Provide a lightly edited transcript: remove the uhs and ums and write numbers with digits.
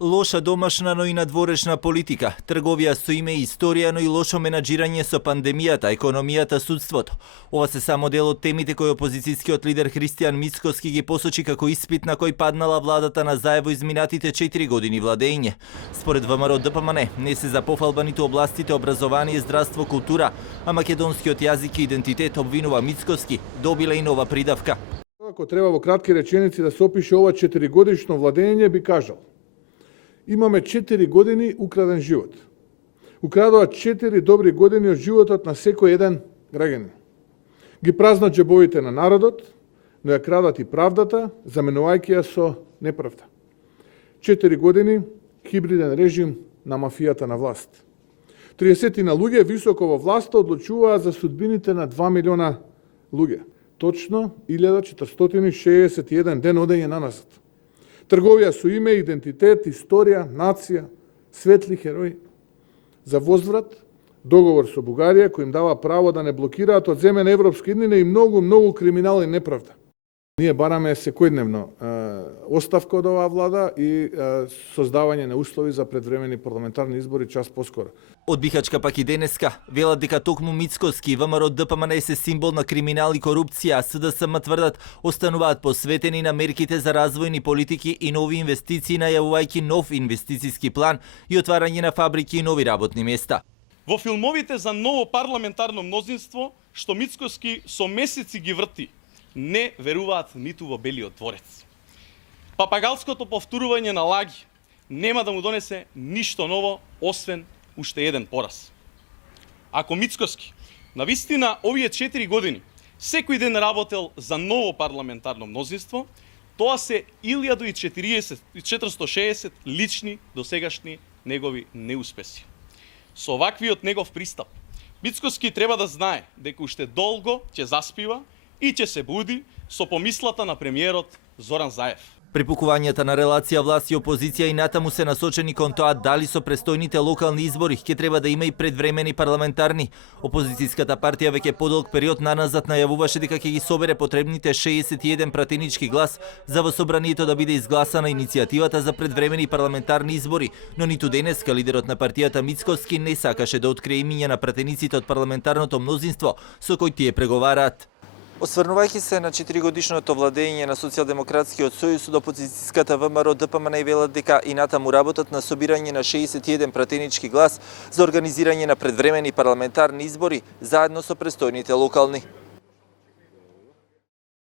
Лоша домашна, но и надворешна политика, трговија со име и историја, но и лошо менаџирање со пандемијата, економијата, судството. Ова се само дел од темите кои опозицијскиот лидер Христијан Мицкоски ги посочи како испит на кој паднала владата на заево изминатите 4 години владење. Според ВМРО ДПМН не се за пофалба ниту областите образование, здравство, култура, а македонскиот јазик и идентитет, обвинува Мицкоски, добила и нова придавка. Ако треба во кратки реченици да се опише ова 4-годишно владење, би кажал: имаме 4 години украден живот. Украдоа 4 добри години од животот на секој еден граѓанин. Ги празнат џебовите на народот, но ја крадат и правдата, заменувајќи ја со неправда. 4 години хибриден режим на мафијата на власт. 30 на луѓе високо во власта одлучуваат за судбините на 2 милиона луѓе. Точно 1461 ден одење на назад. Трговија со име, идентитет, историја, нација, светли херои. За возврат, договор со Бугарија кој им дава право да не блокираат од земе на европски иднина и многу криминал и неправда. Ние бараме секојдневно оставка од оваа влада и создавање на услови за предвремени парламентарни избори час поскоро. Од Бихачка пак и денеска велат дека токму Мицкоски и ВМРО ДПМН се символ на криминал и корупција, а СДСМ тврдат остануваат посветени на мерките за развојни политики и нови инвестиции, најавувајќи нов инвестициски план и отварање на фабрики и нови работни места. Во филмовите за ново парламентарно мнозинство, што Мицкоски со месеци ги врти, не веруваат ниту во Белиот дворец. Папагалското повторување на лаги нема да му донесе ништо ново, освен уште еден пораз. Ако Мицкоски навистина овие 4 години секој ден работел за ново парламентарно мнозинство, тоа се 1460 лични досегашни негови неуспеси. Со оваквиот негов пристап, Мицкоски треба да знае дека уште долго ќе заспива и ќе се буди со помислата на премиерот Зоран Заев. Припукувањата на релација власт и опозиција и натаму се насочени кон тоа дали со престојните локални избори ќе треба да има и предвремени парламентарни. Опозицијската партија веќе подолг период наназад најавуваше дека ќе ги собере потребните 61 пратенички глас за во собранието да биде изгласана иницијативата за предвремени парламентарни избори, но ниту денеска лидерот на партијата Мицкоски не сакаше да открие имиња на пратениците од парламентарното мнозинство со кој тие преговараат. Осврнувајќи се на 4-годишното владење на Социјалдемократскиот сојуз од опозицијската ВМРО ДПМН велат дека и натаму работат на собирање на 61 пратенички глас за организирање на предвремени парламентарни избори заедно со престојните локални.